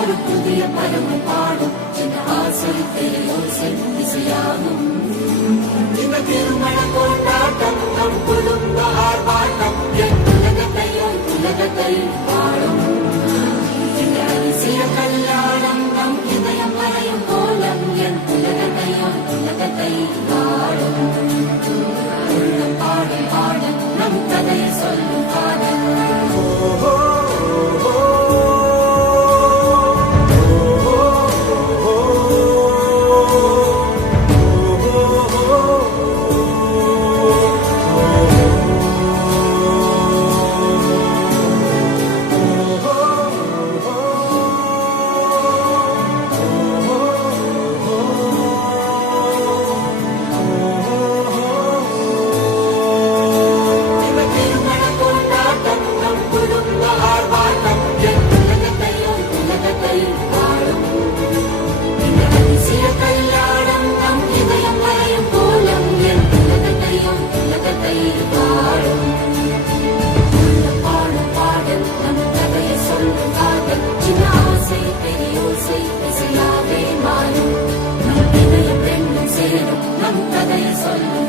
ஒரு புதிய பறவை பாடும் என் ஆசை ஓசை இசையாகும். இந்த திருமண கொண்டாட்டம் நம் குடும்ப ஆர்ப்பாட்டம் என் உலகத்தை பாடும். இந்த அதிசய கல்யாணம் நம் இதயம் வரையும் கோலம் என் உலகத்தை பாடும். பாடும் பாடும் நம் கதையை சொல்லும் காதல். நம் கதையை சொல்லும்